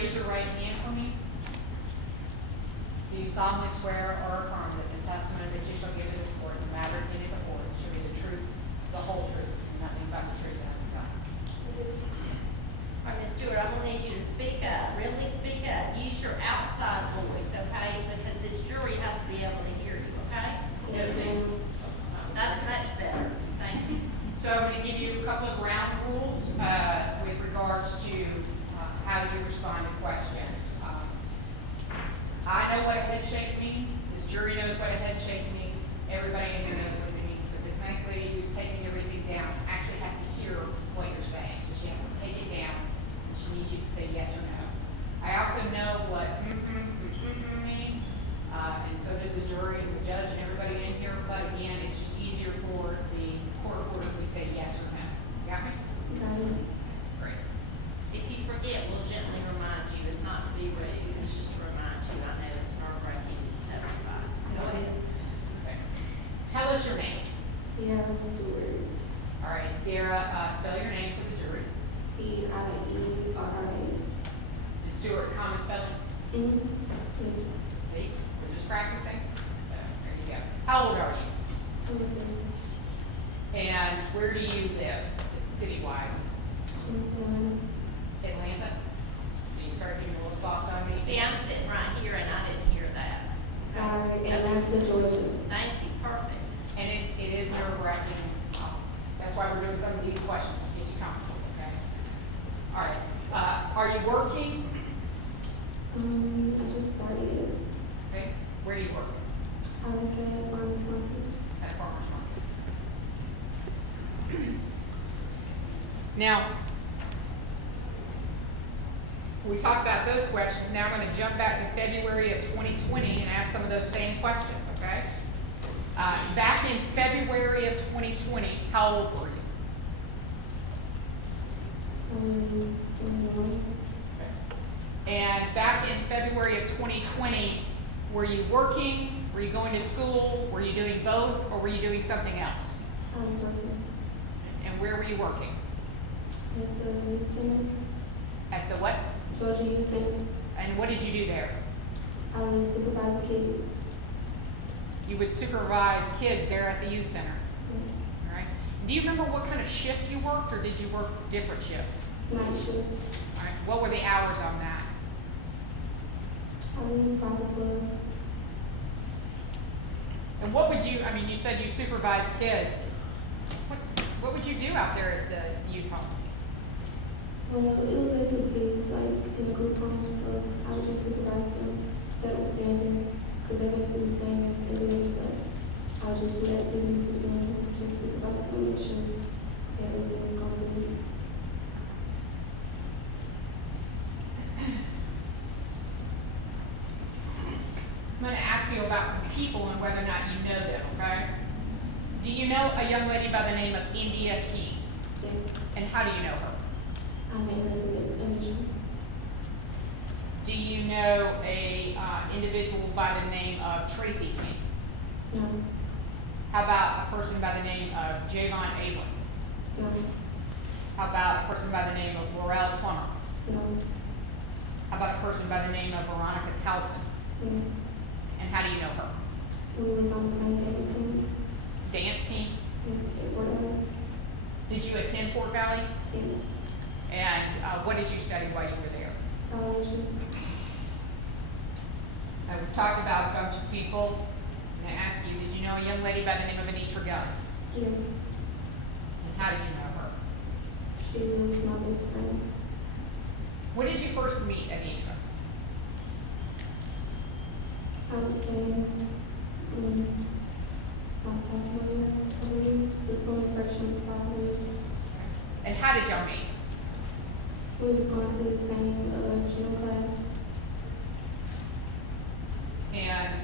raise your right hand for me? Do you solemnly swear or affirm that the testimony that you shall give to this court, no matter any before it, shall be the truth, the whole truth, and nothing but the truth, so help you God? All right, Ms. Stewart, I'm gonna need you to speak up, really speak up. Use your outside voice, okay? Because this jury has to be able to hear you, okay? Yes, ma'am. That's much better. Thank you. So I'm going to give you a couple of ground rules with regards to how you respond to questions. I know what a head shake means. This jury knows what a head shake means. Everybody in here knows what it means. But this nice lady who's taking everything down actually has to hear what you're saying. So she has to take it down, and she needs you to say yes or no. I also know what mean, and so does the jury and the judge and everybody in here. But again, it's just easier for the court reporter if we say yes or no. Got me? Got it. Great. If you forget, we'll gently remind you. It's not to be rude, it's just to remind you. I know it's nerve-wracking to testify. Go ahead. Okay. Tell us your name. Ciara Stewart. All right, Ciara, spell your name for the jury. Ciera. Is Stewart common spelling? Yes. See, we're just practicing. So there you go. How old are you? 23. And where do you live, just city-wise? Atlanta? So you start getting a little soft on me. See, I'm sitting right here and I didn't hear that. Sorry, Atlanta, Georgia. Thank you, perfect. And it is nerve-wracking. That's why we're doing some of these questions to get you comfortable, okay? All right. Are you working? I just started this. Okay. Where do you work? I work at a farmer's market. At a farmer's market. Now, we talked about those questions. Now I'm going to jump back to February of 2020 and ask some of those same questions, okay? Back in February of 2020, how old were you? I was 21. And back in February of 2020, were you working? Were you going to school? Were you doing both? Or were you doing something else? I was working And where were you working? at the youth center, At the what? Georgia Youth Center. And what did you do there? I was supervising kids. You would supervise kids there at the youth center, Yes. all right? Do you remember what kind of shift you worked, or did you work different shifts? Night shift. All right, what were the hours on that? I leave 5 to 12. And what would you, I mean, you said you supervise kids. What would you do out there at the youth home? Well, it was basically like in a group home, so I would just supervise them that were standing, because they basically were standing every day, so I would just do the activities with them, just supervise them, make sure that everything's going good. I'm going to ask you about some people and whether or not you know them, okay? Do you know a young lady by the name of India King? Yes, And how do you know her? I met her initially. Do you know a individual by the name of Tracy King? No, How about a person by the name of Javon Abram? no, How about a person by the name of Laurel Plummer? no, How about a person by the name of Veronica Talton? yes. And how do you know her? We was on the same dance team. Dance team? Yes, at Fort Valley. Did you attend Fort Valley? Yes, And what did you study while you were there? biology. Now, we've talked about a bunch of people. I'm going to ask you, did you know a young lady by the name of Anitra Gunn? Yes, And how did you know her? she was my best friend. When did you first meet Anitra? I was saying, my sophomore year, I believe, between freshman and sophomore year. And how did y'all meet? We was going to the same gym class. And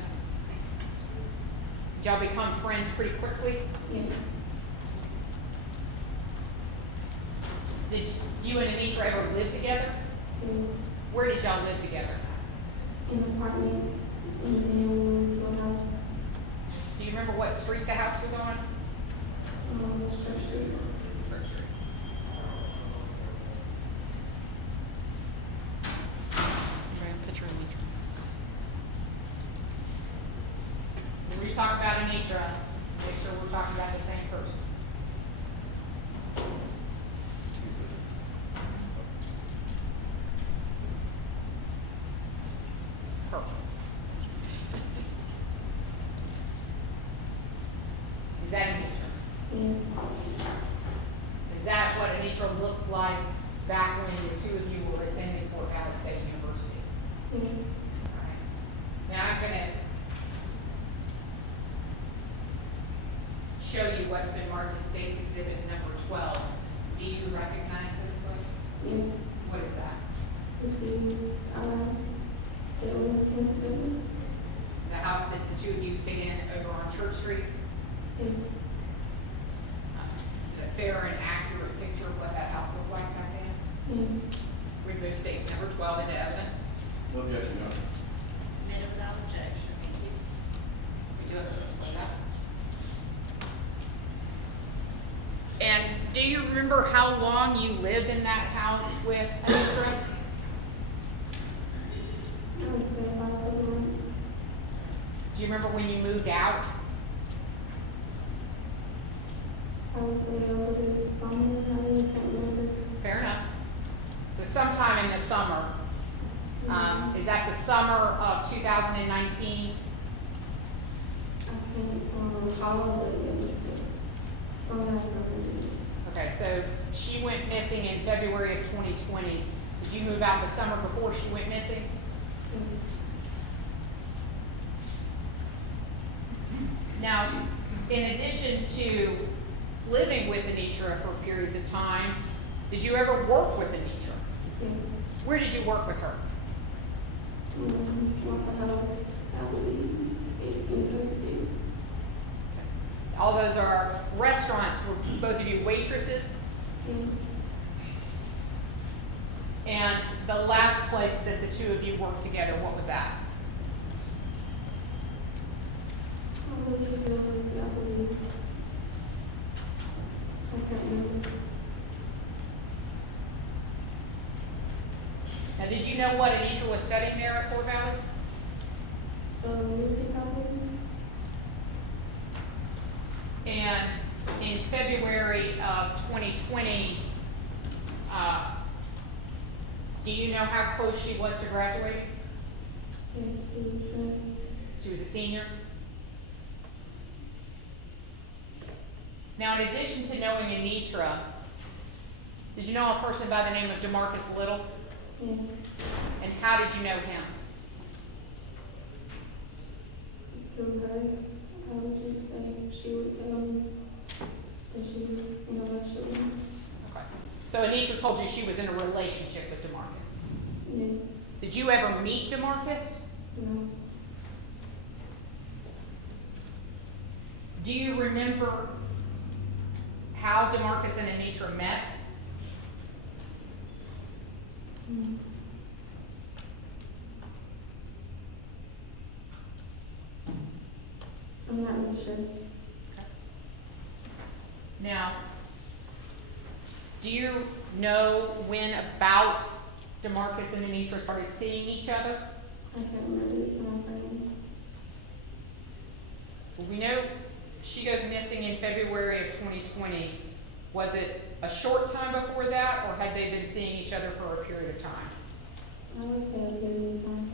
did y'all become friends pretty quickly? Yes, Did you and Anitra ever live together? yes, Where did y'all live together? in apartments, and then we moved to a house, Do you remember what street the house was on? West Church Street. Church Street. talk about Anitra, make sure we're talking about the same person. Her. Is that Anitra? Yes. Is that what Anitra looked like back when the two of you were attending Fort Valley State University? Yes. Alright. Now I'm gonna show you what's been marked as State's Exhibit number 12. Do you recognize this place? Yes. What is that? This is our house that we live in together. The house that the two of you stayed in over on Church Street? Yes. Is it a fair and accurate picture of what that house looked like back then? Yes. We move State's number 12 into evidence. No objection, Your Honor. Minute without objection. Thank you. We do have to split up. And do you remember how long you lived in that house with Anitra? I would say about a couple months. Do you remember when you moved out? I would say over the summer, I really can't remember. Fair enough. So sometime in the summer, is that the summer of 2019? I can't recall, but it was just, I don't remember this. Okay, so she went missing in February of 2020. Did you move out the summer before she went missing? Yes. Now, in addition to living with Anitra for periods of time, did you ever work with Anitra? Yes. Where did you work with her? Waffle House, Applebee's, 1836. All those are restaurants. Were both of you waitresses? Yes. And the last place that the two of you worked together, what was that? I believe it was Applebee's. I can't remember. Now, did you know what Anitra was studying there at Fort Valley? Music probably. And in February of 2020, do you know how close she was to graduating? Yes, it was, She was a senior. Now, in addition to knowing Anitra, did you know a person by the name of Demarcus Little? yes, And how did you know him? through her. I would just say she would tell me that she was in a relationship. Okay. So Anitra told you she was in a relationship with Demarcus. Yes, Did you ever meet Demarcus? no, Do you remember how Demarcus and Anitra met? no. I'm not really sure. Now, do you know when about Demarcus and Anitra started seeing each other? I can't remember the time frame. Well, we know she goes missing in February of 2020. Was it a short time before that, or had they been seeing each other for a period of time? I would say a period of time.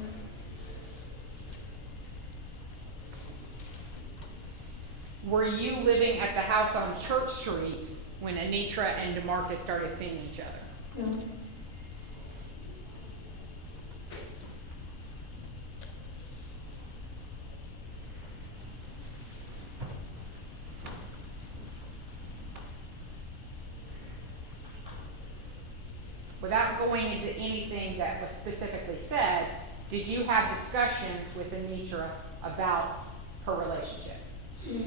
Were you living at the house on Church Street when Anitra and Demarcus started seeing each other? No, Without going into anything that was specifically said, did you have discussions with Anitra about her relationship? yes,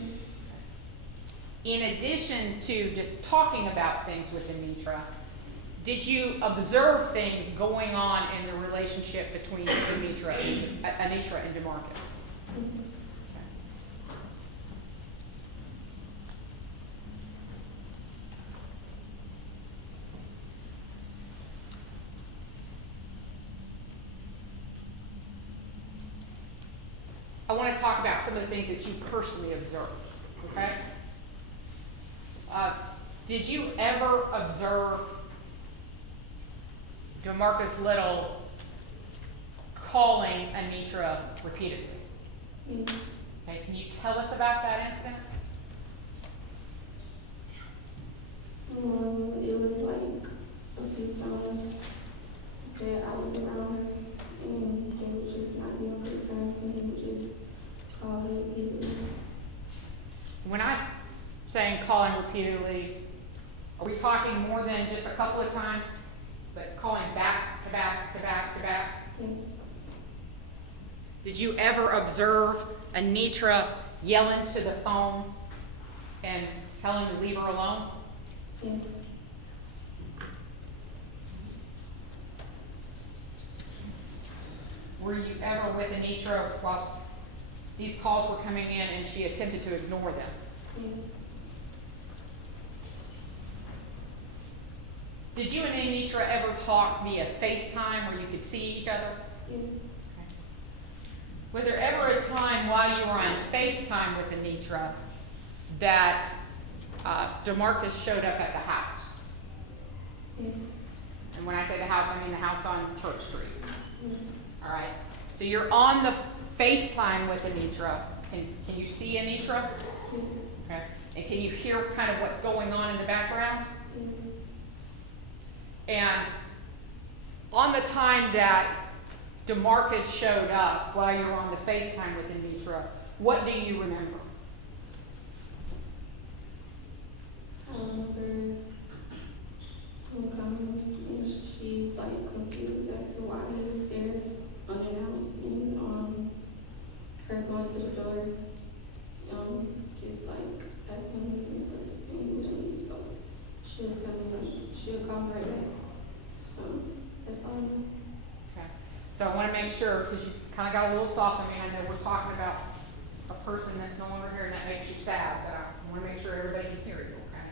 In addition to just talking about things with Anitra, did you observe things going on in the relationship between Anitra and Demarcus? yes. I want to talk about some of the things that you personally observed, okay? Did you ever observe Demarcus Little calling Anitra repeatedly? Yes. Okay, can you tell us about that incident? It was like a few times that I was around her and they would just not be on good terms and he would just call her repeatedly. When I'm saying calling repeatedly, are we talking more than just a couple of times, but calling back to back to back to back? Yes. Did you ever observe Anitra yelling to the phone and telling him to leave her alone? Yes. Were you ever with Anitra while these calls were coming in and she attempted to ignore them? Yes. Did you and Anitra ever talk via FaceTime where you could see each other? Yes. Was there ever a time while you were on FaceTime with Anitra that Demarcus showed up at the house? Yes. And when I say the house, I mean the house on Church Street. Yes. All right. So you're on the FaceTime with Anitra. Can you see Anitra? Yes. Okay. And can you hear kind of what's going on in the background? Yes. And on the time that Demarcus showed up while you were on the FaceTime with Anitra, what do you remember? I remember him coming and she's like confused as to why he was there unannounced and her going to the door, just like asking him and stuff and he wouldn't leave, so she'll tell me like she'll call me right back. So that's all I know. Okay. So I want to make sure, because you kind of got a little soft on me, I know we're talking about a person that's no longer here and that makes you sad, but I want to make sure everybody can hear you, okay?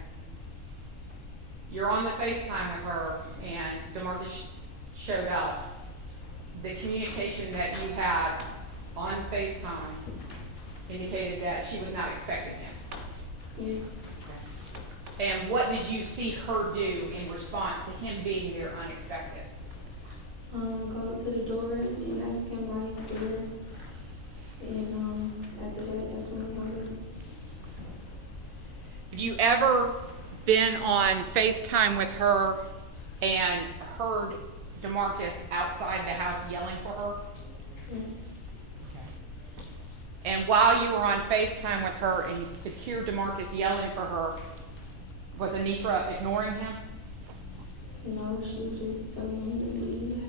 You're on the FaceTime with her and Demarcus showed up. The communication that you had on FaceTime indicated that she was not expecting him. Yes. And what did you see her do in response to him being there unexpected? Go up to the door and ask him why he's there. And after that, that's when we hung up. Have you ever been on FaceTime with her and heard Demarcus outside the house yelling for her? Yes. And while you were on FaceTime with her and you could hear Demarcus yelling for her, was Anitra ignoring him? No, she was just telling me to leave.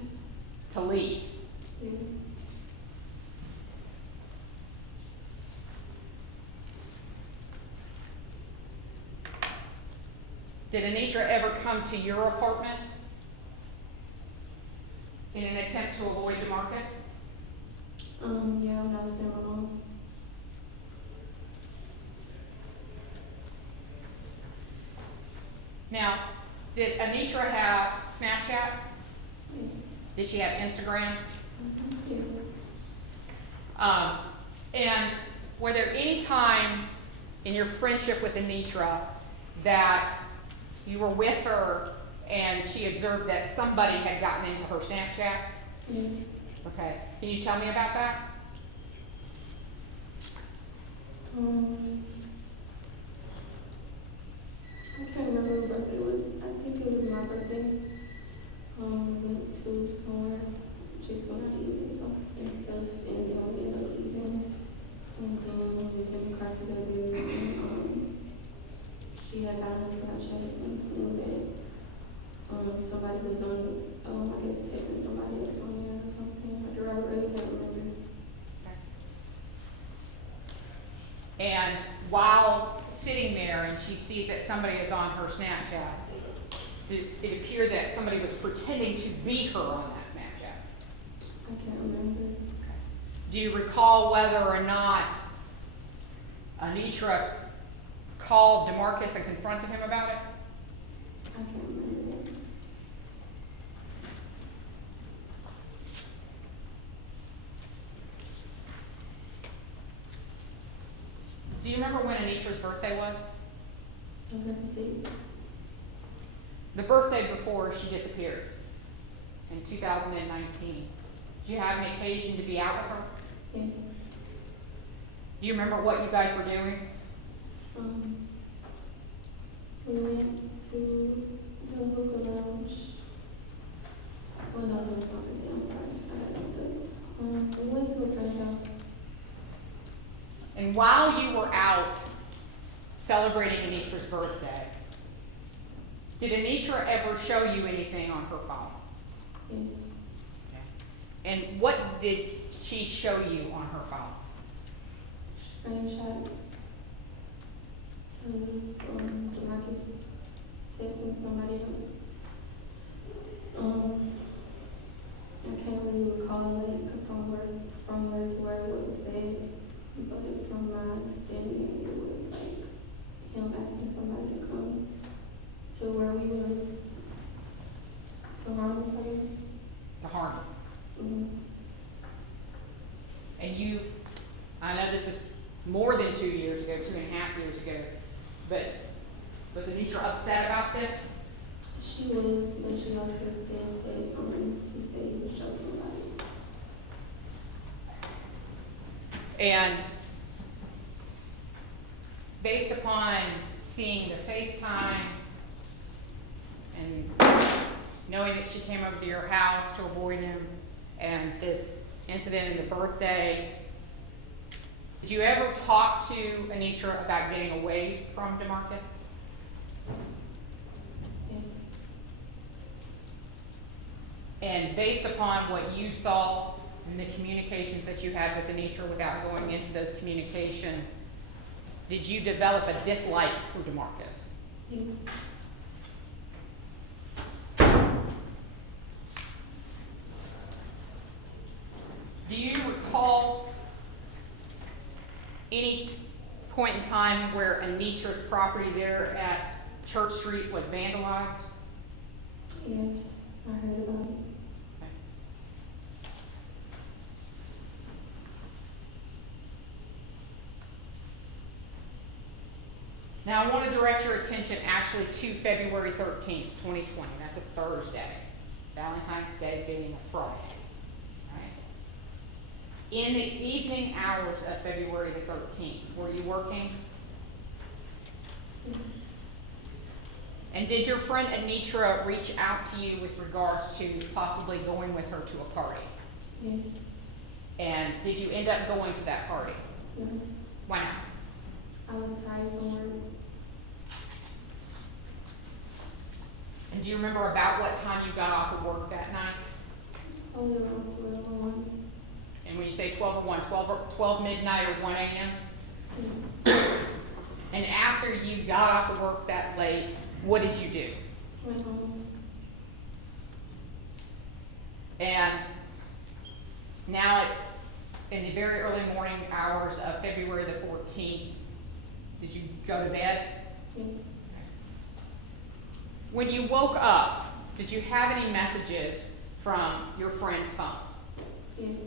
To leave. Yeah. Did Anitra ever come to your apartment in an attempt to avoid Demarcus? Yeah, when I was there alone. Now, did Anitra have Snapchat? Yes. Did she have Instagram? Yes. And were there any times in your friendship with Anitra that you were with her and she observed that somebody had gotten into her Snapchat? Yes. Okay. Can you tell me about that? I can't remember what birthday it was. I think it was my birthday. Went to somewhere just when I eat and stuff, and then we ended up leaving. And then we was in the car together, and she had gotten on Snapchat and seen that somebody was on, I guess texting somebody else on there or something. I really can't remember. And while sitting there and she sees that somebody is on her Snapchat, did it appear that somebody was pretending to be her on that Snapchat? I can't remember. Do you recall whether or not Anitra called Demarcus and confronted him about it? I can't remember that. you remember when Anitra's birthday was? November 6th. The birthday before she disappeared in 2019. Did you have an occasion to be out with her? Yes. Do you remember what you guys were doing? We went to the hookah lounge. Well, no, that was not right there. I'm sorry. I got mixed up. We went to a friend's house. And while you were out celebrating Anitra's birthday, did Anitra ever show you anything on her phone? Yes. And what did she show you on her phone? Screenshots. Demarcus texting somebody else. I can't really recall it from where to where it was said, but from my understanding, it was like him asking somebody to come to where we was to harm us, I guess. To harm her. Mm-hmm. And you, I know this is more than 2 years ago, 2.5 years ago, but was Anitra upset about this? She was, but she also said that he said he was joking about it. And based upon seeing the FaceTime and knowing that she came over to your house to avoid him and this incident in the birthday, did you ever talk to Anitra about getting away from Demarcus? Yes. And based upon what you saw in the communications that you had with Anitra without going into those communications, did you develop a dislike for Demarcus? Yes. Do you recall any point in time where Anitra's property there at Church Street was vandalized? Yes, I heard about it. Now, I want to direct your attention actually to February 13th, 2020. That's a Thursday. Valentine's Day being a Friday. Right? In the evening hours of February the 13th, were you working? Yes. And did your friend Anitra reach out to you with regards to possibly going with her to a party? Yes. And did you end up going to that party? No. Why not? I was tired from work. And do you remember about what time you got off of work that night? Only around 12 or 1. And when you say 12 or 1, 12 midnight or 1 a.m.? Yes. And after you got off of work that late, what did you do? Went home. And now it's in the very early morning hours of February the 14th. Did you go to bed? Yes. When you woke up, did you have any messages from your friend's phone? Yes.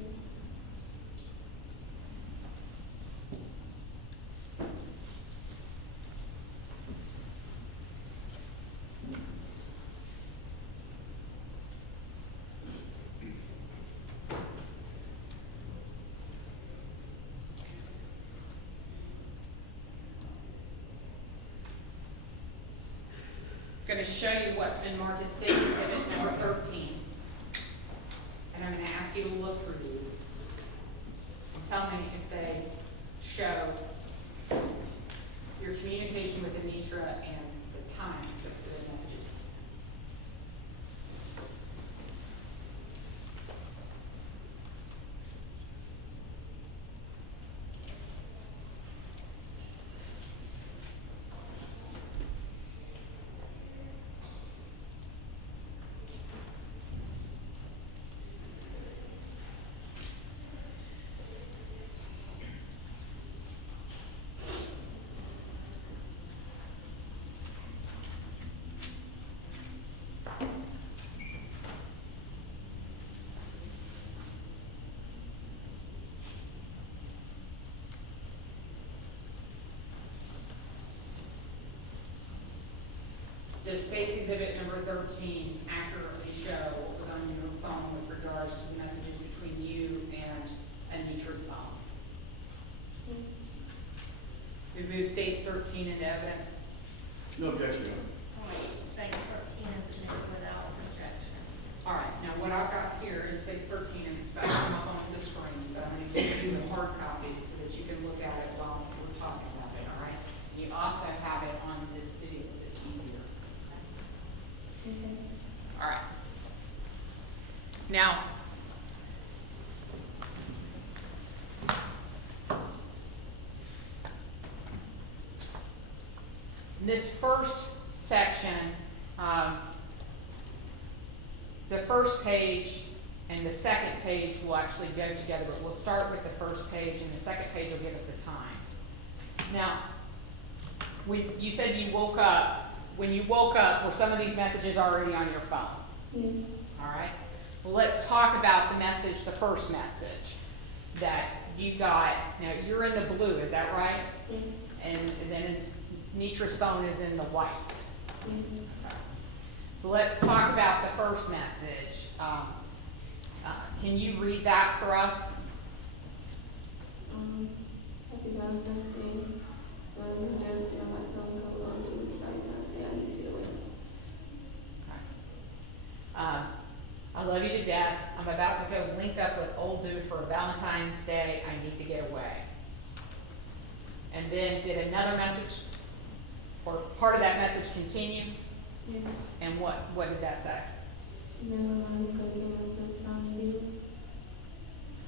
I'm going to show you what's been marked as State Exhibit number 13. And I'm going to ask you to look through these and tell me if they show your communication with Anitra and the times of the messages. does State's Exhibit number 13 accurately show what was on your phone with regards to the messages between you and Anitra's phone? Yes. Remove State's 13 into evidence. No objection, Your Honor. All right, States 13 is admitted without objection. All right, now what I've got here is State's 13, and it's back on the screen, but I'm going to give you the hard copy so that you can look at it while we're talking about it, all right? You also have it on this video if it's easier. Okay. All right. Now, this first section, the first page and the second page will actually go together, but we'll start with the first page and the second page will give us the times. Now, you said you woke up. When you woke up, were some of these messages already on your phone? Yes. All right. Well, let's talk about the message, the first message that you got. Now, you're in the blue, is that right? Yes. And then Anitra's phone is in the white. Yes. So let's talk about the first message. Can you read that for us? Happy Valentine's Day. Jennifer, on my phone, go on to Valentine's Day. I need to get away. I love you to death. I'm about to go link up with old dude for Valentine's Day. I need to get away. And then did another message, or part of that message continue? Yes. And what did that say? Never mind, I'm gonna give myself time to do.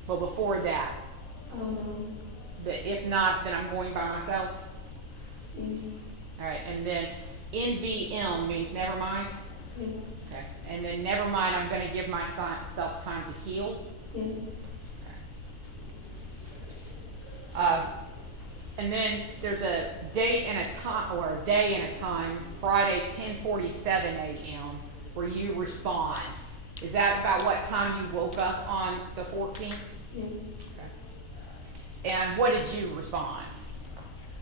Well, before that, Oh no. if not, then I'm going by myself. Yes. All right, and then NVM means never mind. Yes. Okay. And then never mind, I'm going to give myself time to heal. Yes. And then there's a date and a time, or a day and a time, Friday, 10:47 a.m., where you respond. Is that about what time you woke up on the 14th? Yes. Okay. And what did you respond?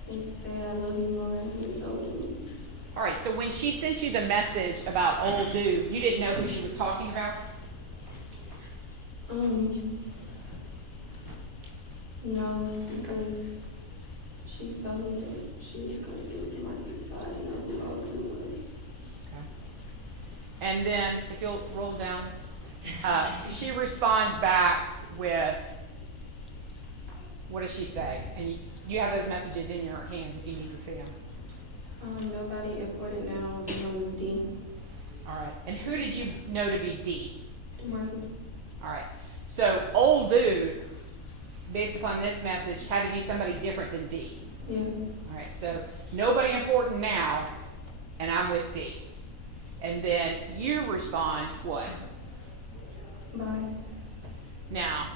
He said I love you more than his old dude. All right, so when she sent you the message about old dude, you didn't know who she was talking about? No, because she told me that she was gonna do it on his side and I knew all it was. And then, if you'll roll down, she responds back with, what does she say? And you have those messages in your hand, you need to see them. Nobody avoided now, no D. All right, and who did you know to be D? Demarcus. All right, so old dude, based upon this message, had to be somebody different than D. Yeah. All right, so nobody important now, and I'm with D. And then you respond, what? Bye. Now,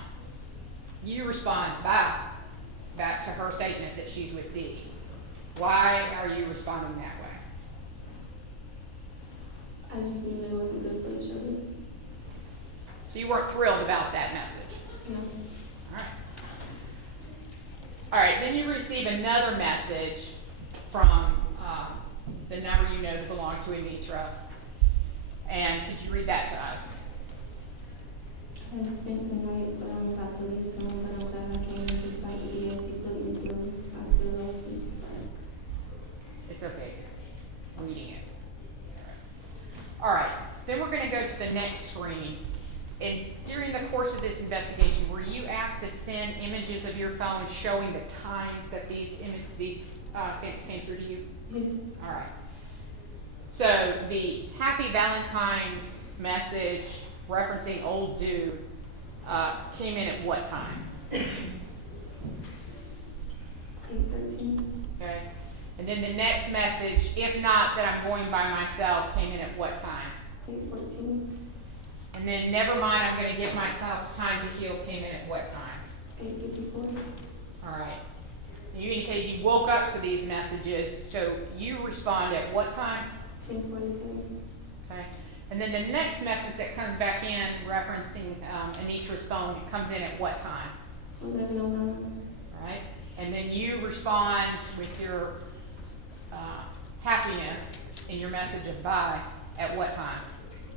you respond back to her statement that she's with D. Why are you responding that way? I just knew they wasn't good for each other. So you weren't thrilled about that message. No. All right. All right, then you receive another message from the number you know belonged to Anitra. And could you read that to us? I spent tonight, but I'm about to leave soon, but I'm glad I came despite the BS he put me through. I still love his work. It's okay. Reading it. All right, then we're going to go to the next screen. And during the course of this investigation, were you asked to send images of your phone showing the times that these statements came through to you? Yes. All right. So the Happy Valentine's message referencing old dude came in at what time? 8:13. Okay. And then the next message, if not that I'm going by myself, came in at what time? 8:14. And then never mind, I'm going to give myself time to heal came in at what time? 8:54. All right. You indicated you woke up to these messages, so you respond at what time? 10:47. Okay. And then the next message that comes back in referencing Anitra's phone comes in at what time? 11:09. All right. And then you respond with your happiness in your message of bye at what time?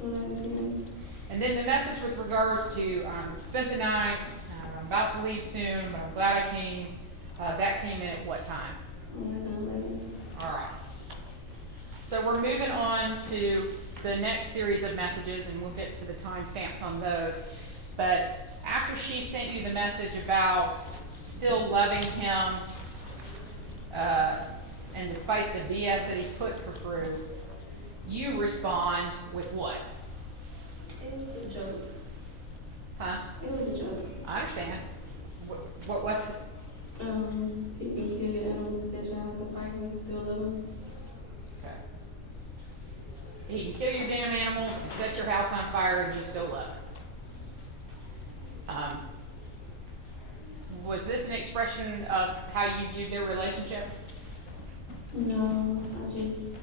11:10. And then the message with regards to, spent the night, I'm about to leave soon, but I'm glad I came, that came in at what time? 11:11. All right. So we're moving on to the next series of messages, and we'll get to the timestamps on those. But after she sent you the message about still loving him, and despite the BS that he put through, you respond with what? It was a joke. Huh? It was a joke. I understand. What's it? You can kill your animals and set your house on fire and you still love them. Okay. He can kill your damn animals and set your house on fire and you still love it. Was this an expression of how you viewed their relationship? No, I just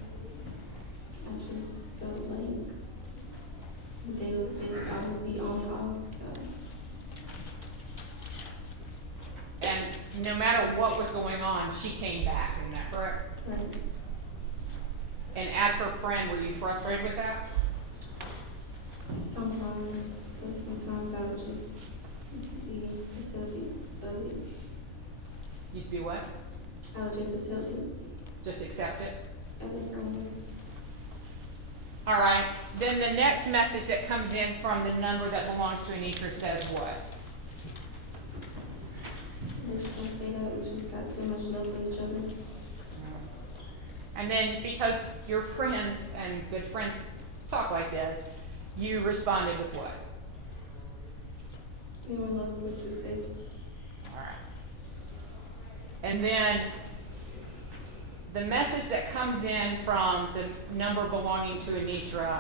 felt like they would just always be on and off, so. And no matter what was going on, she came back, isn't that correct? Right. And as her friend, were you frustrated with that? Sometimes, but sometimes I would just be the subject of it. You'd be what? I would just accept it Just accept it? as a friend. All right, then the next message that comes in from the number that belongs to Anitra says what? Let's just say that we just got too much love for each other. And then because your friends and good friends talk like this, you responded with what? You were in love with the sex. All right. And then the message that comes in from the number belonging to Anitra,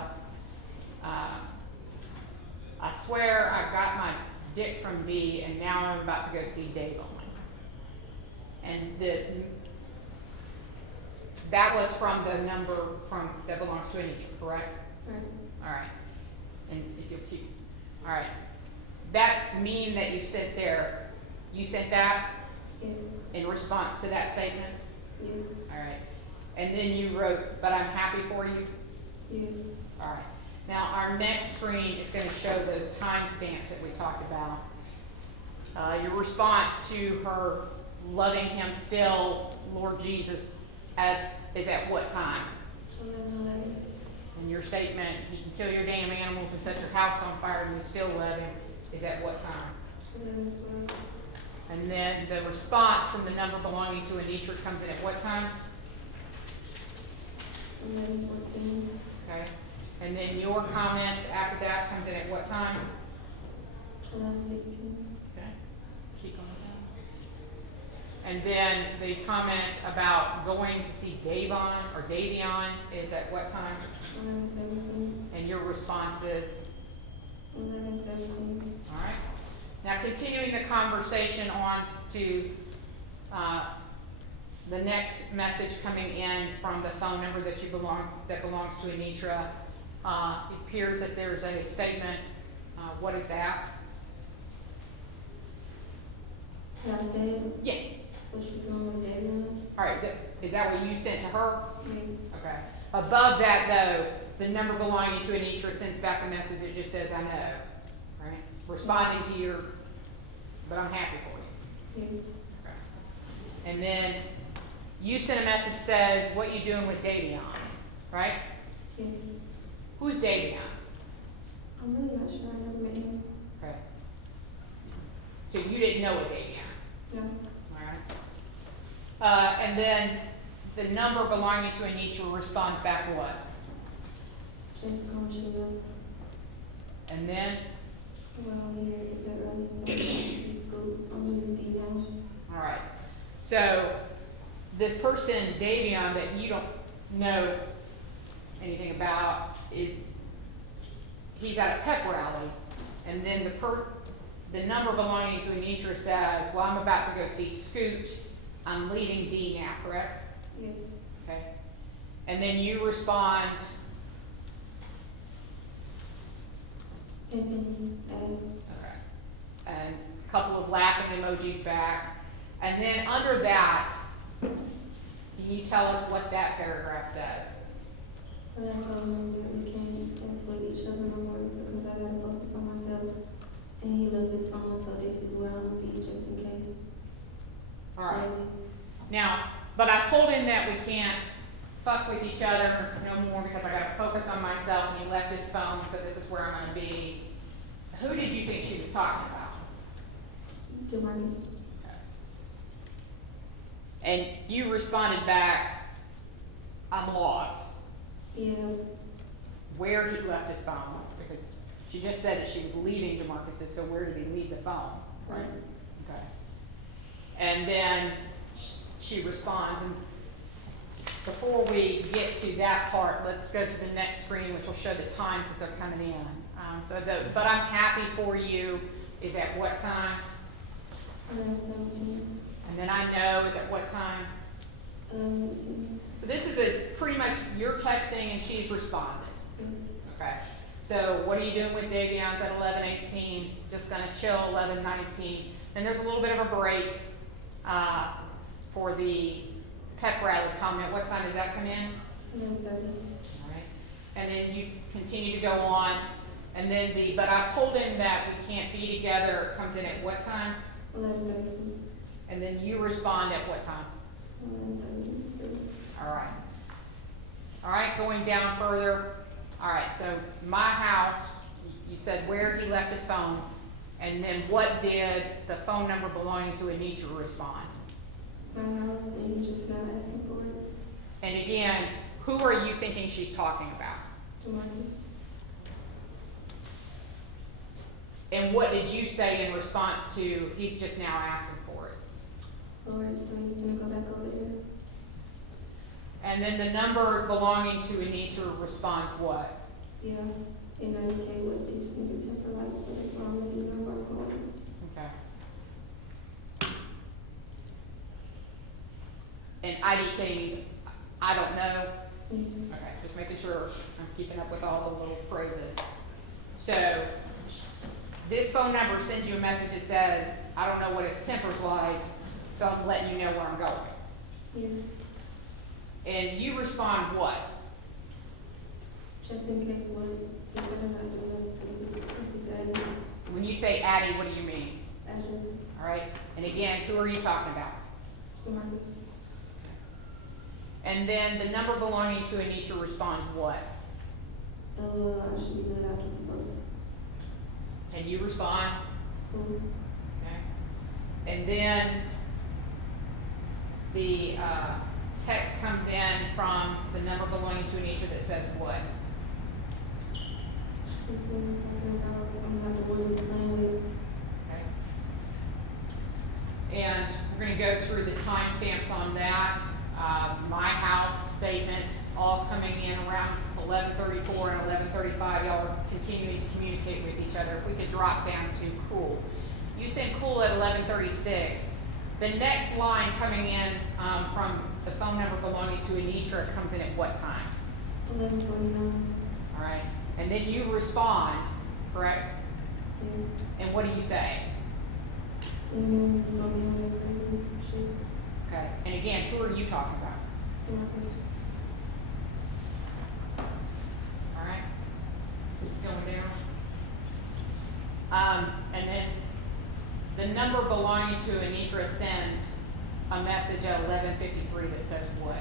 I swear I got my dick from D and now I'm about to go see Dave only. And that was from the number that belongs to Anitra, correct? Right. All right. And if you'll keep, all right. That mean that you sent that Yes. in response to that statement? Yes. All right. And then you wrote, but I'm happy for you? Yes. All right. Now, our next screen is going to show those timestamps that we talked about. Your response to her loving him still, Lord Jesus, is at what time? 11:11. And your statement, he can kill your damn animals and set your house on fire and you still love him, is at what time? 11:12. And then the response from the number belonging to Anitra comes in at what time? 11:14. Okay. And then your comment after that comes in at what time? 11:16. Okay. Keep going down. And then the comment about going to see Davion is at what time? 11:17. And your response is? 11:17. All right. Now, continuing the conversation on to the next message coming in from the phone number that belongs to Anitra, it appears that there's a statement. What is that? Can I say it? Yeah. What you doing with Davion? All right. Is that what you sent to her? Yes. Okay. Above that, though, the number belonging to Anitra sends back a message that just says, I know. Right? Responding to your, but I'm happy for you. Yes. Okay. And then you sent a message that says, what you doing with Davion? Right? Yes. Who's Davion? I'm really not sure. I never met him. Okay. So you didn't know a Davion? No. All right. And then the number belonging to Anitra responds back what? Just gonna chill. And then? Well, yeah, the early so see school. I'm leaving Davion. All right. So this person, Davion, that you don't know anything about, he's at a pep rally, and then the number belonging to Anitra says, well, I'm about to go see Scoot. I'm leaving D now, correct? Yes. Okay. And then you respond, Pimpin' ass. okay, and a couple of laughing emojis back. And then under that, can you tell us what that paragraph says? But I told him that we can't afford each other no more because I gotta focus on myself. And he left his phone, so this is where I'm gonna be just in case. All right. Now, but I told him that we can't fuck with each other no more because I gotta focus on myself, and he left his phone, so this is where I'm gonna be. Who did you think she was talking about? Demarcus. And you responded back, I'm lost. Yeah, Where he left his phone, because she just said that she was leaving Demarcus's, so where did he leave the phone? right. Okay. And then she responds, and before we get to that part, let's go to the next screen, which will show the times as they're coming in. But I'm happy for you is at what time? 11:17. And then I know is at what time? 18. So this is a pretty much you're texting and she's responded. Yes. Okay. So what are you doing with Davion's at 11:18? Just gonna chill 11:19. Then there's a little bit of a break for the pep rally comment. What time does that come in? 11:30. All right. And then you continue to go on. And then but I told him that we can't be together comes in at what time? 11:32. And then you respond at what time? 11:33. All right. All right, going down further. All right, so my house, you said where he left his phone, and then what did the phone number belonging to Anitra respond? My house, and you just not asking for it. And again, who are you thinking she's talking about? Demarcus. And what did you say in response to, he's just now asking for it? Lord, so you gonna go back over there? And then the number belonging to Anitra responds what? Yeah, and I indicate what these niggas have for life, so that's why I'm letting you know where I'm going. Okay. And IDK means, I don't know. Yes. Okay, just making sure I'm keeping up with all the little phrases. So, this phone number sends you a message that says, I don't know what his temper's like, so I'm letting you know where I'm going. Yes, And you respond what? just in case what, if I'm not doing this, this is adding When you say Addie, what do you mean? address, All right, and again, who are you talking about? Demarcus. And then the number belonging to Anitra responds what? I should be good, I'll keep you posted. And you respond, Cool. okay? And then the text comes in from the number belonging to Anitra that says what? This is talking about, I'm not the one you're playing with. Okay. And we're gonna go through the timestamps on that. My house statements all coming in around 11:34 and 11:35. Y'all are continuing to communicate with each other. If we could drop down to cool. You sent cool at 11:36. The next line coming in from the phone number belonging to Anitra comes in at what time? 11:49. All right. And then you respond, correct? Yes. And what do you say? And it's gonna be on that crazy shit. Okay. And again, who are you talking about? Demarcus. All right. Keep going down. And then the number belonging to Anitra sends a message at 11:53 that says what?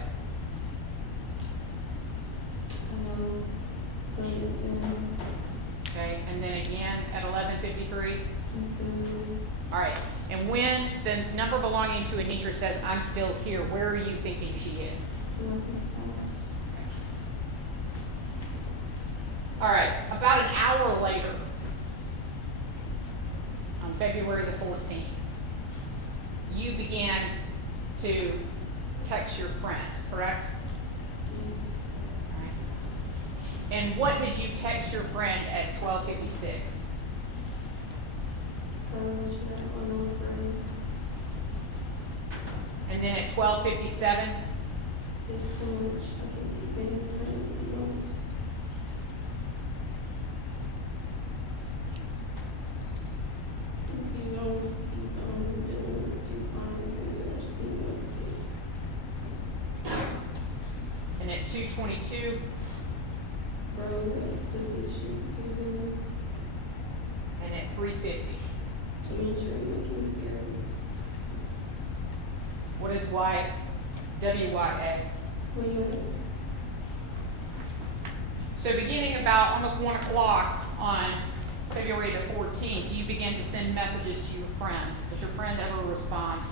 Okay, and then again at 11:53. I'm still here. All right, and when the number belonging to Anitra says, I'm still here, where are you thinking she is? Demarcus' house. All right, about an hour later, on February the 14th, you began to text your friend, correct? Yes. All right. And what did you text your friend at 12:56? What you got going on Friday? And then at 12:57? Just too much. I can't keep paying for it. If you don't keep on doing this honestly, I just need to see. And at 2:22? this issue, using And at 3:50. Anitra making me scared. What is WYA? When you're, So beginning about almost 1 o'clock on February the 14th, you begin to send messages to your friend. Does your friend ever respond?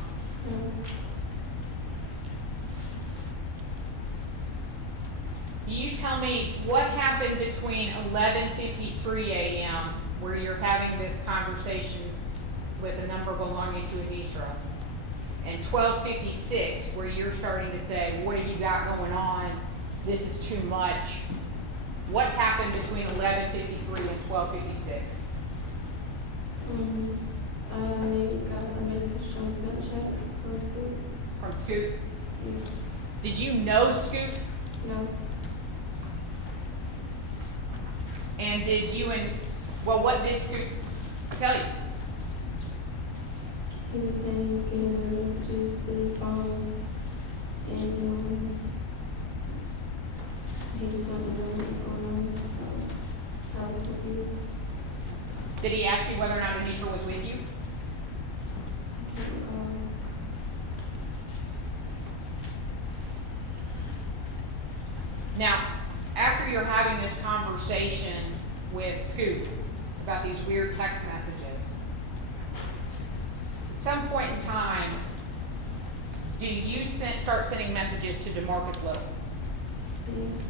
Can you tell me what happened between 11:53 a.m., where you're having this conversation with a number belonging to Anitra, and 12:56, where you're starting to say, what have you got going on? This is too much. What happened between 11:53 and 12:56? I got a message on Snapchat from school. From Scoop? Yes. Did you know Scoop? No. And did you what did Scoop tell you? He was saying he was getting the messages to his phone, and he just wanted to know what was going on, so I was confused. Did he ask you whether or not Anitra was with you? I can't recall. Now, after you're having this conversation with Scoop about these weird text messages, at some point in time, do you start sending messages to Demarcus Little? Yes.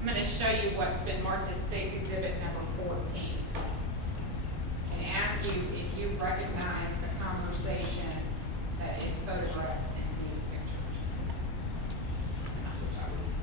I'm going to show you what's been marked as State's Exhibit number 14 and ask you if you recognize the conversation that is photographed in these pictures. And that's what I would-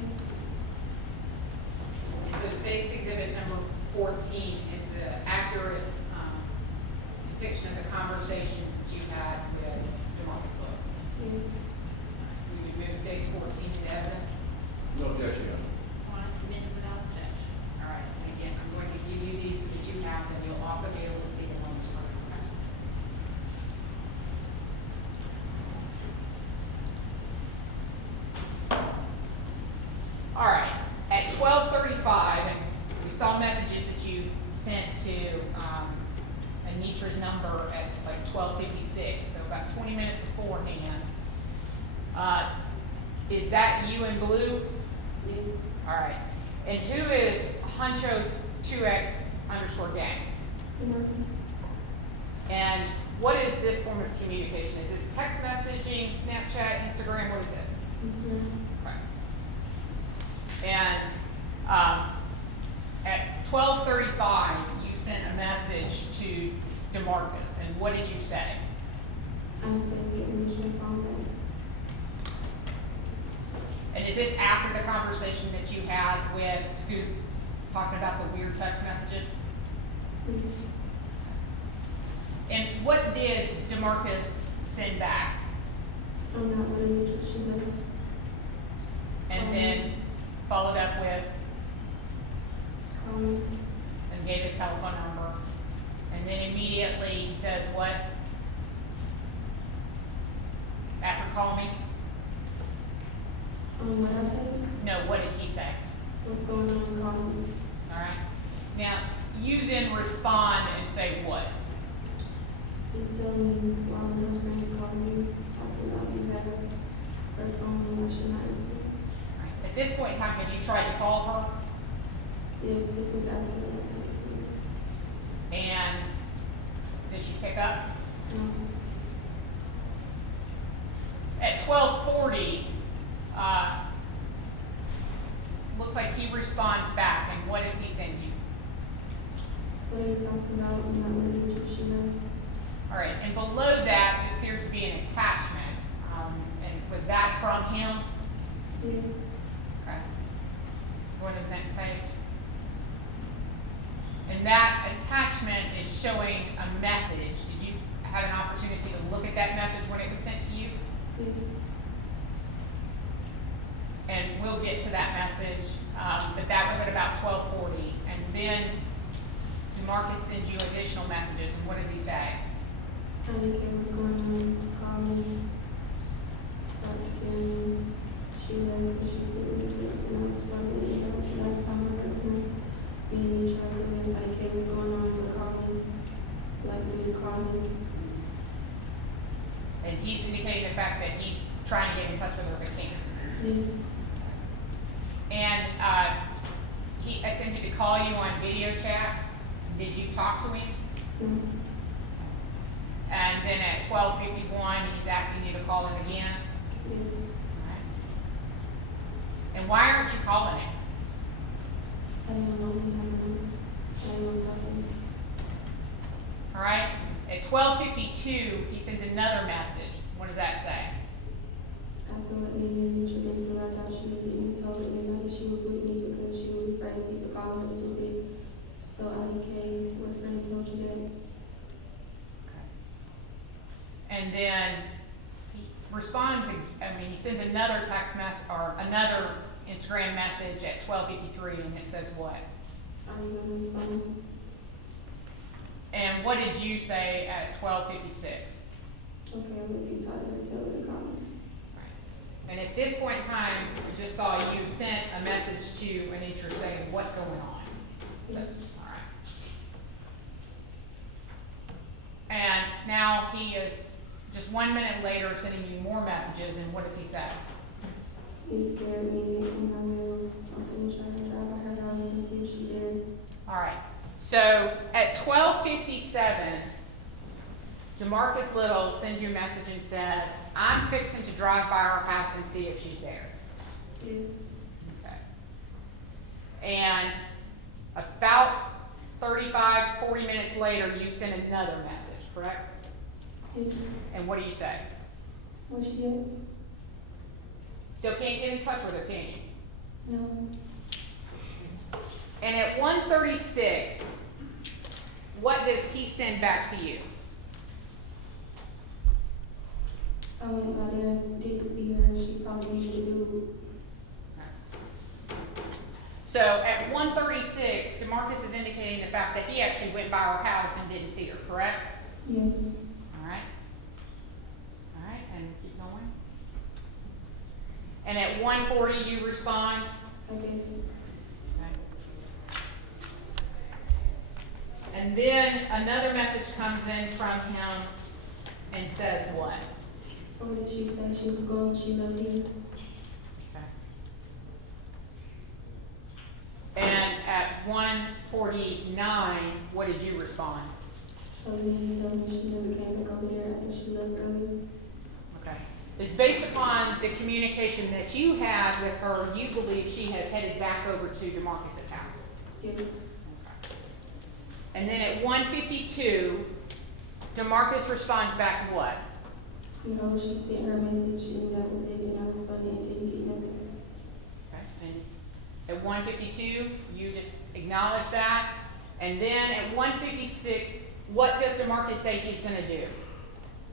Yes. So State's Exhibit number 14 is the accurate depiction of the conversations that you had with Demarcus Little. Yes. You would move State's 14 to evidence? No objection, Your Honor. Fine, committed without objection. All right, and again, I'm going to give you these so that you have them. You'll also be able to see them on the screen. All right, at 12:35, and we saw messages that you sent to Anitra's number at like 12:56, so about 20 minutes beforehand. Is that you in blue? Yes. All right. And who is Honcho2X_gang? Demarcus. And what is this form of communication? Is this text messaging, Snapchat, Instagram? What is this? Instagram. Okay. And at 12:35, you sent a message to Demarcus. And what did you say? I said get Anitra phone back. And is this after the conversation that you had with Scoop talking about the weird text messages? Yes. And what did Demarcus send back? I'm not with Anitra, she left. And then followed up with, and gave his telephone number. And then immediately he says what? After call me? What I say? No, what did he say? What's going on? Call me. All right. Now, you then respond and say what? You tell me why my friends call me, talking about you have her phone and I should not answer. All right. At this point in time, have you tried to call her? Yes, this was after that text me. And did she pick up? No. At 12:40, looks like he responds back, and what does he send you? What are you talking about? I'm not ready to she left. All right, and below that it appears to be an attachment. And was that from him? Yes. Okay. Go to the next page. And that attachment is showing a message. Did you have an opportunity to look at that message when it was sent to you? Yes. And we'll get to that message, but that was at about 12:40. And then Demarcus sends you additional messages, and what does he say? I didn't care what's going on. Call me. Stop scaring. She left and she sent me a text and I responded. And that was the last time I heard from her. Me and each other. I didn't care what's going on, but call me. Like, do you call me? And he's indicating the fact that he's trying to get in touch with her if he can. Yes. And he attempted to call you on video chat. Did you talk to him? No. And then at 12:51, he's asking you to call him again. Yes. All right. And why aren't you calling him? I didn't know him. I didn't want to talk to him. All right. At 12:52, he sends another message. What does that say? After what me and Anitra Gunn threw out, she didn't told anybody she was with me because she was afraid of people calling her stupid. So I came. What friend told you that? And then he responds, he sends another text message or another Instagram message at 12:53, and it says what? I didn't even respond. And what did you say at 12:56? Okay, well, if you talk to her, tell her to call me. Right. And at this point in time, I just saw you sent a message to Anitra saying, what's going on? Yes. All right. And now he is just 1 minute later sending you more messages, and what does he say? You scared me, and I will. I'm finna try to drive by her house and see if she there. All right. So at 12:57, Demarcus Little sends you a message and says, I'm fixing to drive by her house and see if she's there. Yes. Okay. And about 35, 40 minutes later, you send another message, correct? Yes. And what do you say? Where she at? Still can't get in touch with her, can you? No. And at 1:36, what does he send back to you? I went by there and didn't see her. She probably needed to do. So at 1:36, Demarcus is indicating the fact that he actually went by her house and didn't see her, correct? Yes. All right. All right, and keep going. And at 1:40, you respond. I guess. Okay. And then another message comes in from him and says what? Or did she say she was going? She left here. Okay. And at 1:49, what did you respond? So you mean to tell me she never came back over there after she left earlier? Okay. It's based upon the communication that you had with her, you believe she had headed back over to Demarcus's house. Yes. Okay. And then at 1:52, Demarcus responds back what? No, she sent her message and that was it, and I responded and didn't get nothing. Okay. And at 1:52, you just acknowledge that. And then at 1:56, what does Demarcus say he's going to do?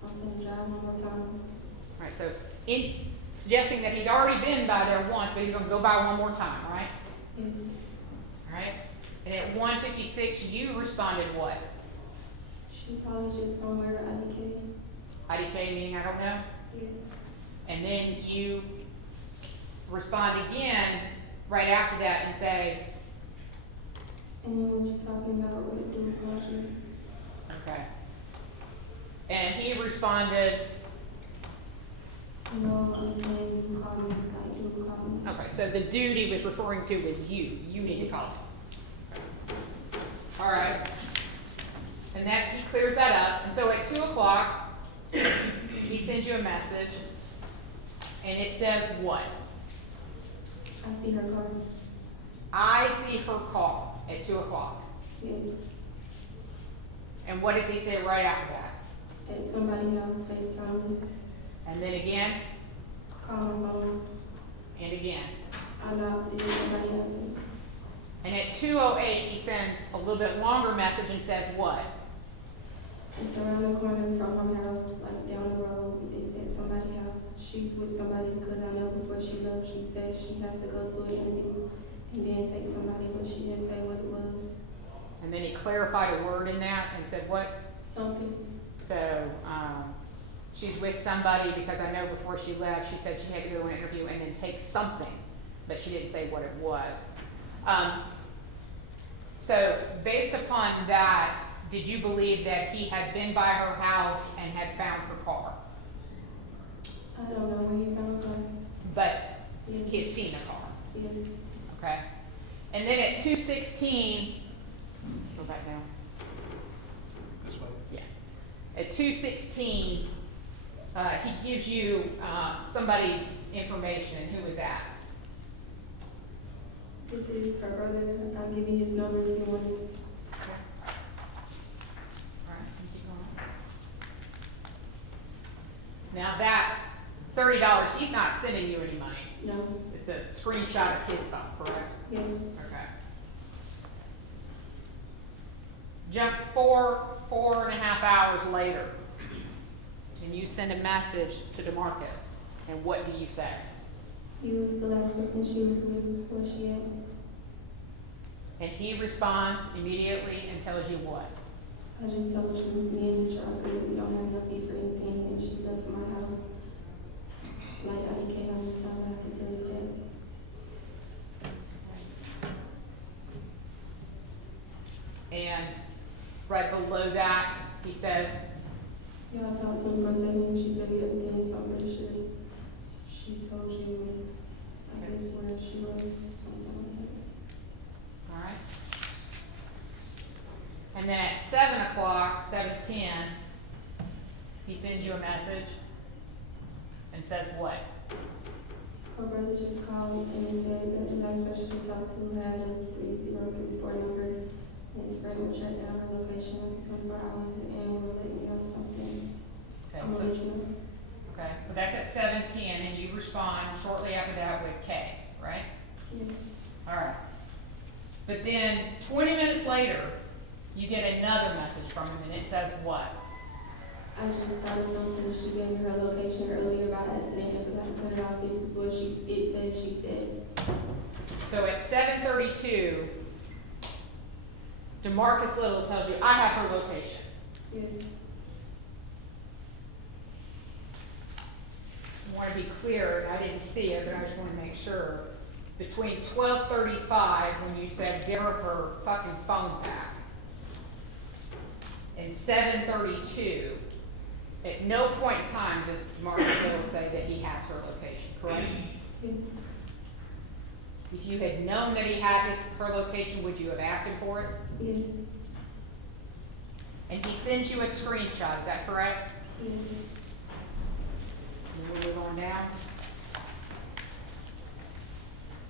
I'm gonna drive one more time. All right, so in suggesting that he'd already been by there once, but he's going to go by one more time, right? Yes. All right. And at 1:56, you responded what? She probably just somewhere IDK. IDK meaning I don't know? Yes. And then you respond again right after that and say, And then what you talking about, what it do with laundry? okay. And he responded, No, I'm saying you call me, like you call me. okay, so the dude he was referring to was you. You need to call him. All right. And that, he clears that up. And so at 2 o'clock, he sends you a message. And it says what? I see her car. I see her call at 2 o'clock. Yes. And what does he say right after that? At somebody else FaceTime me. And then again, Call my phone. and again. I know did somebody else. And at 2:08, he sends a little bit longer message and says what? It's around the corner from her house, like down the road. It said somebody house. She's with somebody because I know before she left, she said she had to go to an interview and then take somebody, but she didn't say what it was. And then he clarified a word in that and said what? Something. So, she's with somebody because I know before she left, she said she had to go to an interview and then take something, but she didn't say what it was. So based upon that, did you believe that he had been by her house and had found her car? I don't know where you found her. But Yes. he had seen the car, Yes. okay? And then at 2:16, go back down. This way. Yeah. At 2:16, he gives you somebody's information, and who is that? This is her brother. I'll give you his number if you want it. Alright, keep going. Now that $30, he's not sending you any money. No. It's a screenshot of his phone, correct? Yes. Okay. Jump four and a half hours later, and you send a message to Demarcus, and what do you say? He was the last person she was with. Where she at? And he responds immediately and tells you what? I just told you, me and Anitra are good. We don't have no beef or anything, and she left my house. Like IDK, how many times I have to tell you that? And right below that, he says, Y'all talked 24/7. She told you everything, so I'm pretty sure she told you, I guess, where she was, something like that. all right. And then at 7 o'clock, 7:10, he sends you a message and says what? Her brother just called and they said that the last person she talked to had a 3034 number. And Sprint will shut down her location after 24 hours and will let me know something. Okay, I'm gonna let you know. okay, so that's at 7:10, and you respond shortly after that with K, right? Yes. All right. But then 20 minutes later, you get another message from him, and it says what? I just thought of something. She gave me her location earlier by accident and forgot to turn it off. This is what it said she said. So at 7:32, Demarcus Little tells you, I have her location. Yes. I want to be clear, and I didn't see it, but I just want to make sure. Between 12:35, when you said give her her fucking phone back, and 7:32, at no point in time does Demarcus Little say that he has her location, correct? Yes. If you had known that he had her location, would you have asked him for it? Yes. And he sends you a screenshot, is that correct? Yes. And we'll move on down.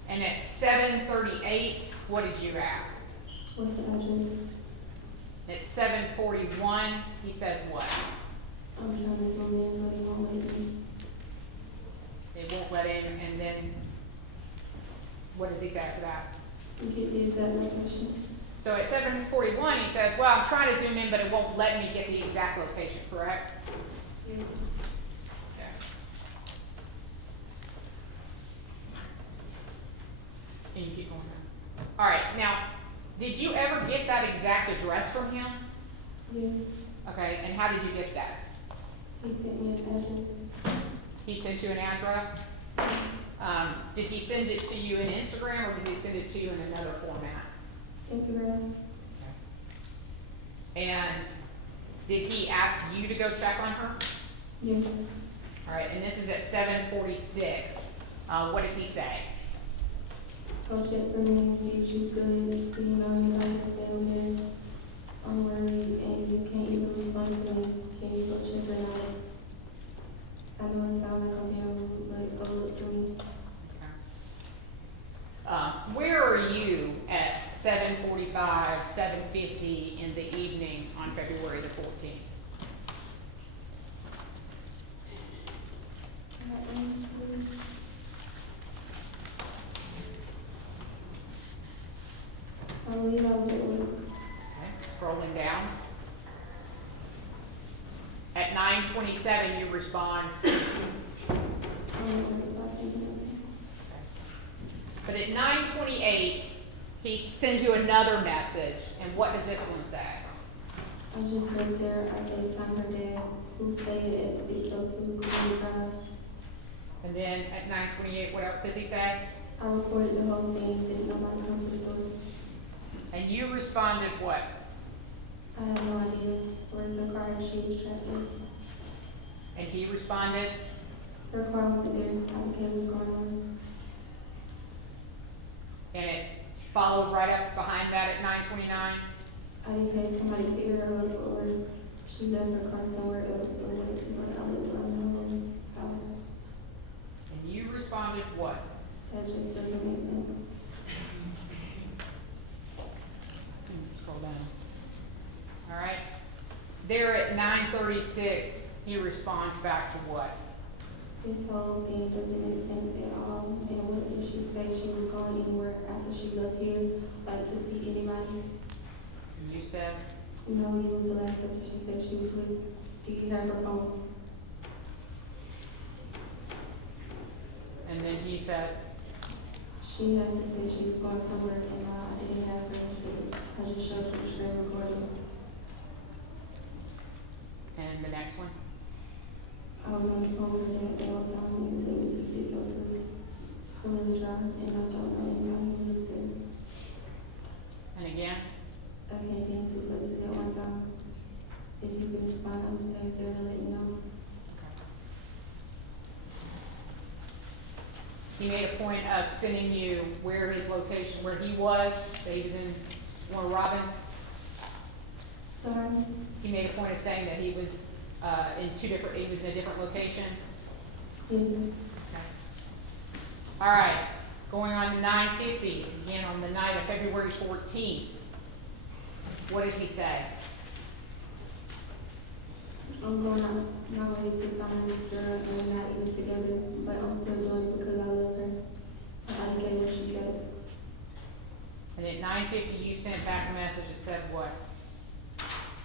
And at 7:38, what did you ask? What's the address? At 7:41, he says what? I'm trying to zoom in, but it won't let me. It won't let him, and then, what does he say after that? You get the exact location. So at 7:41, he says, well, I'm trying to zoom in, but it won't let me get the exact location, correct? Yes. Okay. And you keep going down. All right, now, did you that exact address from him? Yes. Okay, and how did you get that? He sent me an address. He sent you an address? Did he send it to you in Instagram, or did he send it to you in another format? Instagram. And did he ask you to go check on her? Yes. All right, and this is at 7:46. What does he say? Go check for me and see if she's good. Do you know you don't have to stay over there? I'm worried and you can't even respond to me. Can you go check her out? I know it sounds like I'm being rude, but go look for me. Where are you at 7:45, 7:50 in the evening on February the 14th? I believe I was at work. Okay, scrolling down. At 9:27, you respond. I don't know, so I can't do nothing. But at 9:28, he sends you another message, and what does this one say? I just left there. I FaceTime her dad, who stayed at 602 Columbia Drive. And then at 9:28, what else does he say? I recorded the whole thing, didn't nobody come to the door. And you responded what? I have no idea. Where's her car if she was trapped with? And he responded, Her car wasn't there. I don't care what's going on. and it followed right up behind that at 9:29. I didn't care if somebody picked her up or she left her car somewhere else or whatever, but I lived on my own house. And you responded what? That just doesn't make sense. Scroll down. All right. There at 9:36, he responds back to what? This whole thing doesn't make sense at all. And what did she say? She was going anywhere after she left here, like to see anybody? And you said, No, he was the last person she said she was with. Do you have her phone? and then he said, She had to say she was going somewhere and I didn't have her. I just showed her the screen recording. and the next one. I was on the phone with her dad the whole time and he took me to 602 Columbia Drive and I don't know anybody who lives there. And again, I can't be in two places at one time. If you can just find out who stays there to let me know. he made a point of sending you where his location, where he was, that he was in Warner Robins. Sorry. He made a point of saying that he was he was in a different location. Yes. Okay. All right, going on to 9:50, again on the night of February 14th. What does he say? I'm going out my way to find this girl and we're not even together, but I'm still doing it because I love her. I don't care what she said. And at 9:50, you sent back a message that said what?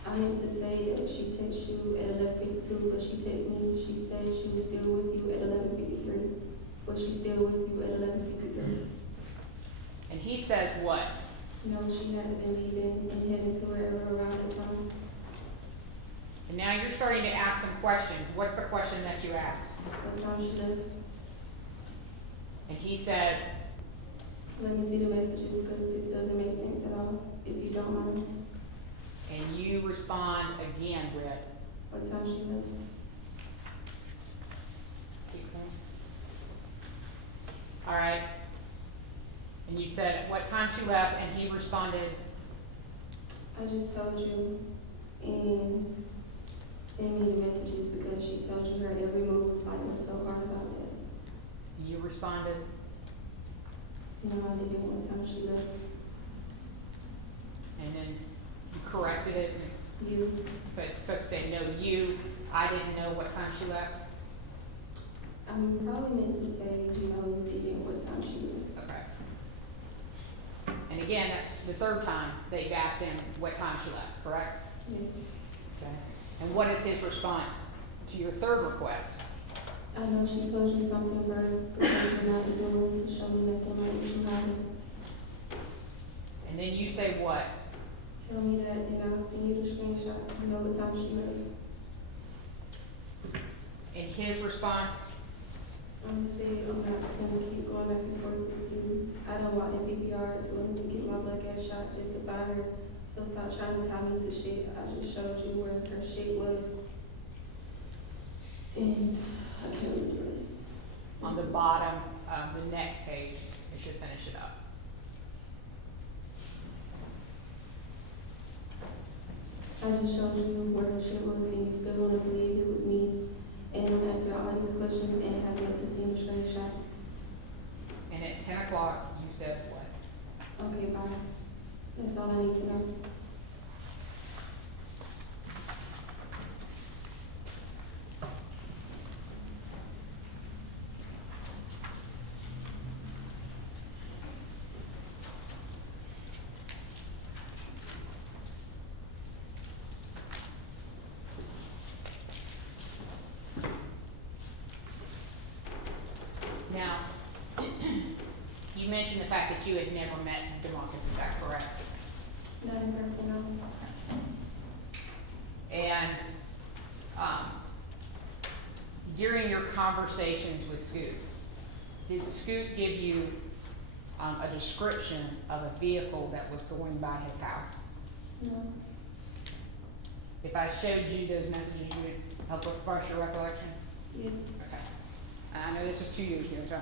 I meant to say that she texted you at 11:52, but she texted me, she said she was still with you at 11:53. But she's still with you at 11:53. And he says what? No, she hadn't been leaving and heading to wherever around that time. And now you're starting to ask some questions. What's the question that you asked? What time she left? And he says, Let me see the messages because this doesn't make sense at all, if you don't mind. and you respond again with, What time she left? all right. And you said what time she left, and he responded, I just told you, and send me the messages because she told you her every move, like, was so hard about that. you responded, You know, I didn't know what time she left. and then you corrected it. And You, so it's supposed to say, no, you, I didn't know what time she left. I'm probably meant to say, you know, you didn't what time she left. Okay. And again, that's the third time that you've asked him what time she left, correct? Yes. Okay. And what is his response to your third request? I know she told you something, but because you're not even willing to show me nothing like what you have. And then you say what? tell me that, then I'll send you the screenshots, you know what time she left. And his response, Honestly, I'm not gonna keep going back and forth with you. I don't want that BPR, so I need to get my black ass shot just to buy her. So stop trying to tie me to shit. I just showed you where her shit was. And I can't really do this. on the bottom of the next page, it should finish it up. I just showed you where her shit was and you still don't believe it was me. And I'm asking all these questions and have yet to see the screenshot. And at 10 o'clock, you said what? Okay, bye. That's all I need to know. Now, you mentioned the fact that you had never met Demarcus, is that correct? Not in person, no. And during your conversations with Scoot, did Scoot give you a description of a vehicle that was going by his house? No. If I showed you those messages, you would help refresh your recollection? Yes. Okay. And I know this was 2 years ago, so.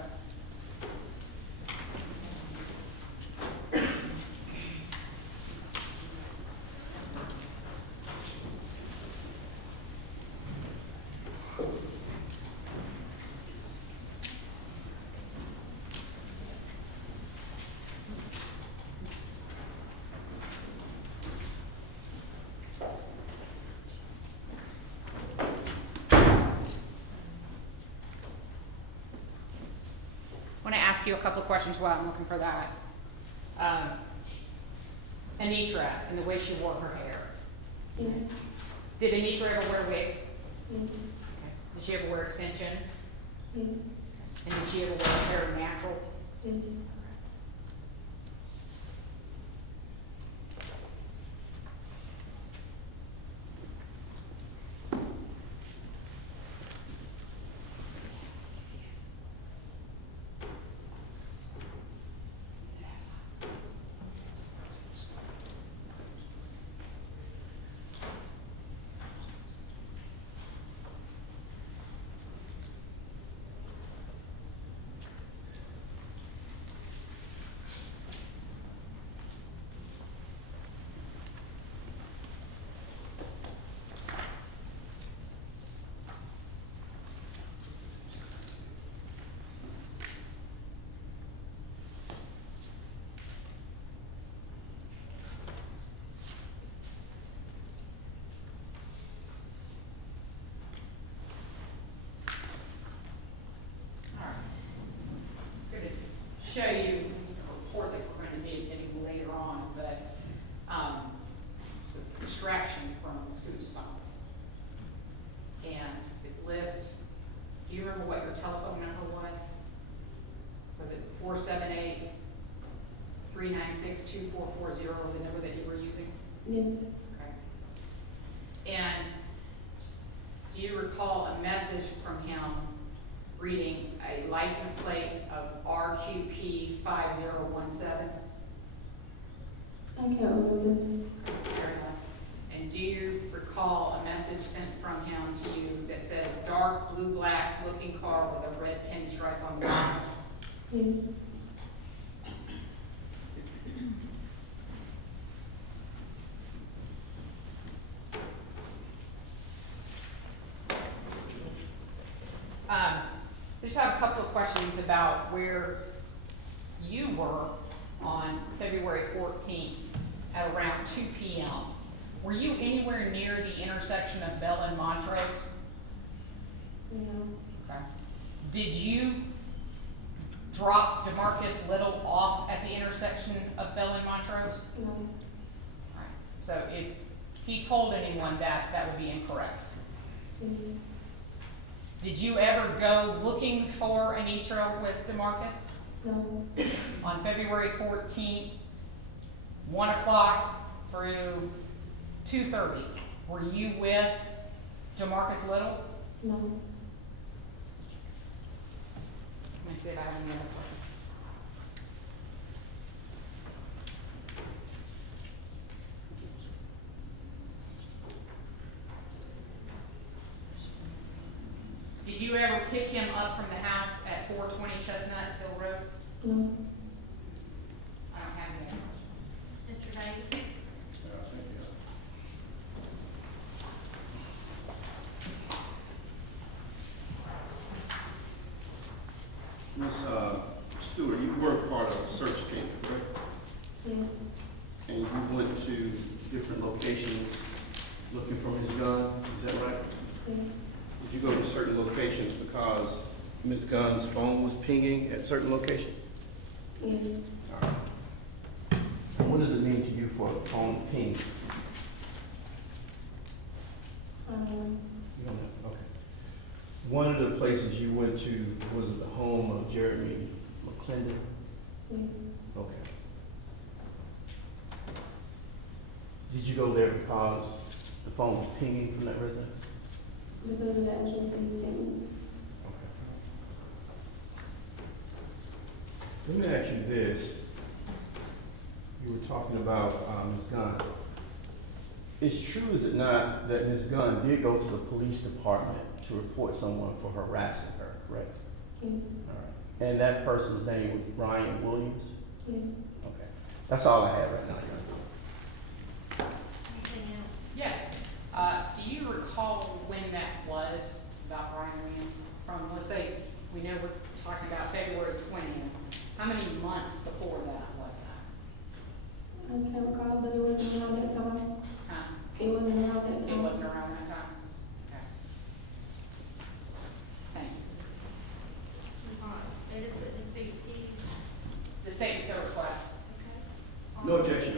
I want to ask you a couple of questions while I'm looking for that. Anitra, and the way she wore her hair. Yes. Did Anitra ever wear wigs? Yes. Did she ever wear extensions? Yes. And did she ever wear her hair natural? Yes. Show you a report that we're going to be getting later on, but it's a extraction from Scoot's phone. And it lists, do you remember what your telephone number was? Was it 478-396-2440, the number that you were using? Yes. Okay. And do you recall a message from him reading a license plate of RQP 5017? I can't remember. Fair enough. And do you recall a message sent from him to you that says dark blue black looking car with a red pinstripe on the bottom? Yes. Just have a couple of questions about where you were on February 14th at around 2 p.m. Were you anywhere near the intersection of Bell and Montrose? No. Okay. Did you drop Demarcus Little off at the intersection of Bell and Montrose? No. Alright. So if he told anyone that, that would be incorrect. Yes. Did you ever go looking for Anitra with Demarcus? No. On February 14th, 1 o'clock, through 2:30, were you with Demarcus Little? No, Let me see if I have any other questions. Did you ever pick him up from the house at 420 Chestnut Hill Road? no, I don't have any other questions. Mr. Davis? Yeah, I think, yeah. Ms. Stewart, you were part of the search team, correct? yes, And you went to different locations looking for Ms. Gunn, is that right? yes, Did you go to certain locations because Ms. Gunn's phone was pinging at certain locations? yes. All right. And what does it mean to you for a phone ping? You don't know, okay. One of the places you went to was the home of Jeremy McClendon? Yes, Okay. Did you go there because the phone was pinging from that residence? because of the address that you sent me. Okay. Let me ask you this. You were talking about Ms. Gunn. It's true, is it not, that Ms. Gunn did go to the police department to report someone for harassing her, correct? Yes, All right. And that person's name was Brian Williams? yes. Okay. That's all I have right now, Your Honor. Anything else? Yes. Do you recall when that was about Brian Williams? From, let's say, we know we're talking about February 20th. How many months before that was that? I can't recall, but it wasn't around that time. Huh? It wasn't around that It time. wasn't around that time? Okay. Thanks. All right, let us witness be excused. The statement's a request. Okay. No objection,